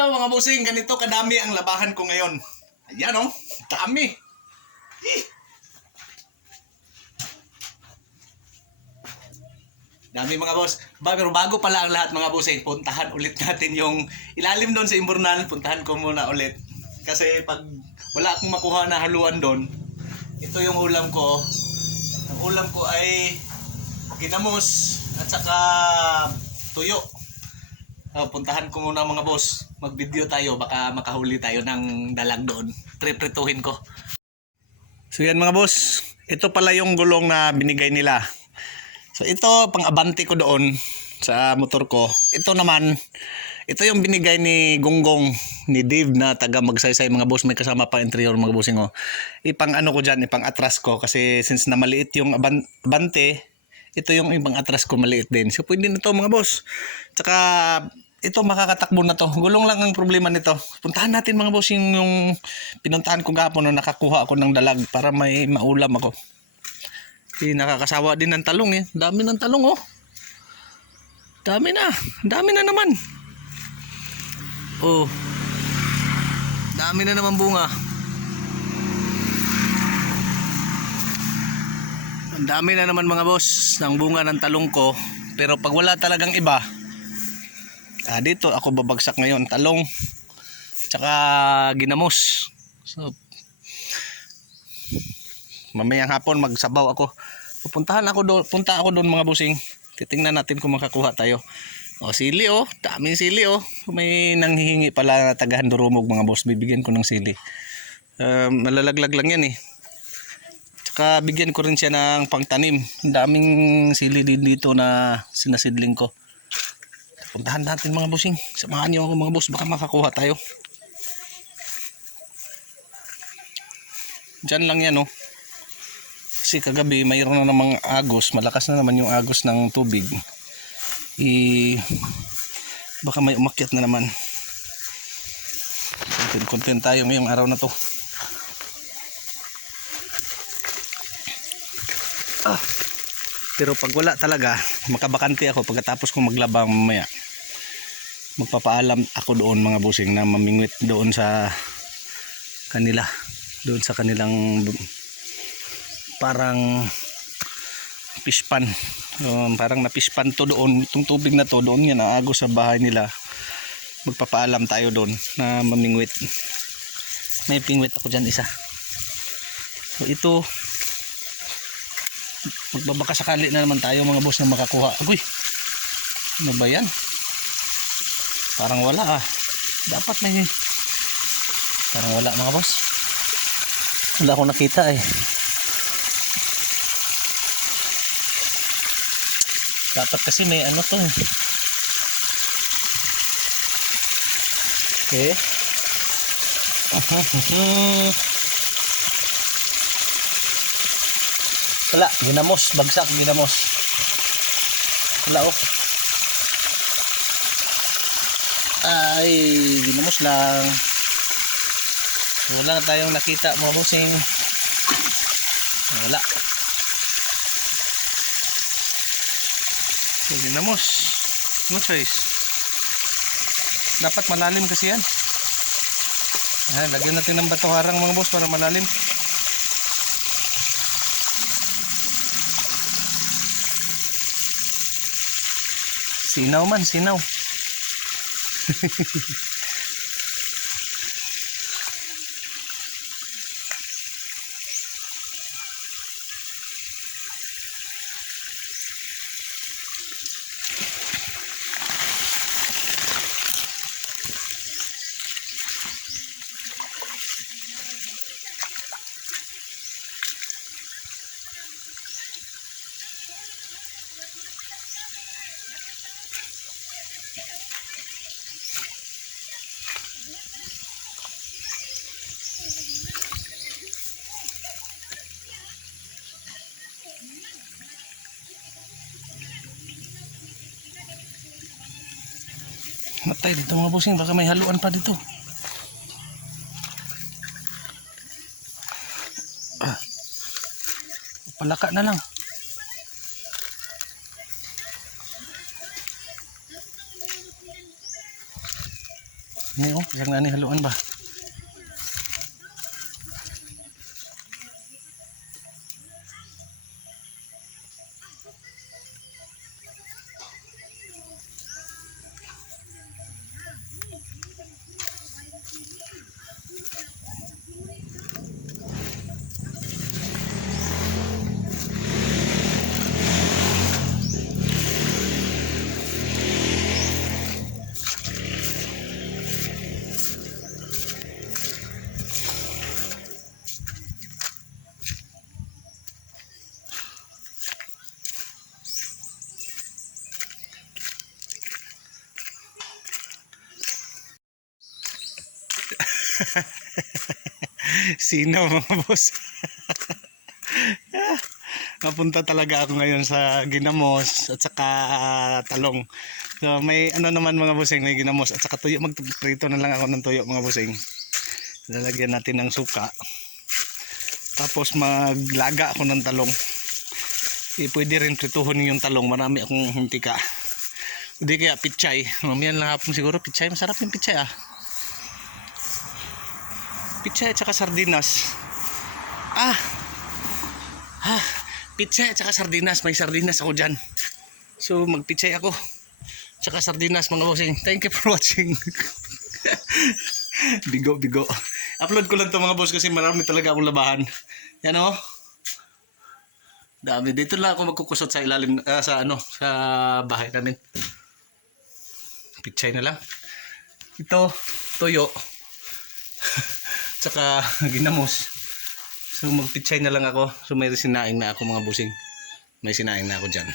Hello mga busing, ganito kadami ang labahan ko ngayon. Ayan oh, dami. Dami mga boss. Ba, pero bago pala ang lahat mga busing, puntahan ulit natin yung ilalim doon sa Imbornal. Puntahan ko muna ulit. Kasi pag wala akong makuha na haluan doon, ito yung ulam ko. Ang ulam ko ay ginamos at saka tuyo. Oh, puntahan ko muna mga boss. Mag-video tayo, baka makahuli tayo ng dalag doon. Priprituhin ko. So yan mga boss, ito pala yung gulong na binigay nila. So ito, pang abante ko doon sa motor ko. Ito naman, ito yung binigay ni Gonggong, ni Dave na taga magsaysay mga boss. May kasama pa interior mga bossing oh. Ipang ano ko dyan, ipang atras ko. Kasi since na maliit yung aban- abante, ito yung ibang atras ko maliit din. So pwede na to mga boss. Tsaka ito makakatakbo na to. Gulong lang ang problema nito. Puntahan natin mga boss yung, yung pinuntahan ko gapon nung nakakuha ako ng dalag para may maulam ako. Eh, nakakasawa din ng talong eh. Dami ng talong oh. Dami na. Dami na naman. Oh. Dami na naman bunga. Ang dami na naman mga boss ng bunga ng talong ko. Pero pag wala talagang iba, ah, dito ako babagsak ngayon. Talong, tsaka ginamos. So, mamayang hapon magsabaw ako. Pupuntahan ako doon, punta ako doon mga busing. Titingnan natin kung makakuha tayo. O sili oh, daming sili oh. May nanghihingi pala na tagahan durumog mga boss. Bibigyan ko ng sili. Um, malalaglag lang yan eh. Tsaka bigyan ko rin siya ng pangtanim. Ang daming sili din dito na sinasidling ko. Puntahan natin mga bossing. Samahan niyo ako mga boss. Baka makakuha tayo. Diyan lang yan oh. Kasi kagabi mayroon na namang agos. Malakas na naman yung agos ng tubig. I baka may umakyat na naman. Content, content tayo ngayong araw na to. Ah. Pero pag wala talaga, makabakante ako pagkatapos kong maglaba mamaya. Magpapaalam ako doon mga busing na mamingwit doon sa kanila. Doon sa kanilang parang fish pan. Um, parang na fish pan to doon. Itong tubig na to doon yan aagos sa bahay nila. Magpapaalam tayo doon na mamingwit. May pingwit ako dyan isa. So ito magbabaka sakali na naman tayo mga boss na makakuha. Agoy ano ba yan? Parang wala ah. Dapat may parang wala mga boss. Wala akong nakita eh. Dapat kasi may ano to eh. Okay Wala, ginamos, bagsak, ginamos. Wala oh. Ay, ginamos lang. Wala na tayong nakita mga busing. Wala. So, ginamos. No choice. Dapat malalim kasi yan. Ayan, lagyan natin ng bato harang mga boss para malalim. Sinaw man, sinaw. Matay dito mga busing, baka may haluan pa dito. Ah. Palaka na lang. Ini oh, yang nani haluan ba? Sino mga boss? Napunta talaga ako ngayon sa ginamos at saka ah, talong. So may ano naman mga busing, may ginamos at saka tuyo. Magprito na lang ako ng tuyo mga busing. Lalagyan natin ng suka. Tapos maglaga ako ng talong. Eh, pwede rin prituhon yung talong. Marami akong hintika. Hindi kaya pichay. Mamiyan lang hapon siguro pichay. Masarap yung pichay ah. Pichay at saka sardinas. Ah! Ah! Pichay at saka sardinas. May sardinas ako dyan. So magpichay ako. Tsaka sardinas mga bossing. Thank you for watching. bigo, bigo. Upload ko lang to mga boss kasi marami talaga akong labahan. Yan o. Dami. Dito lang ako magkukusot sa ilalim, ah, sa ano, sa bahay namin. Pichay na lang. Ito, toyo. Tsaka ginamos. So magpichay na lang ako. So may sinaing na ako mga busing. May sinaing na ako dyan.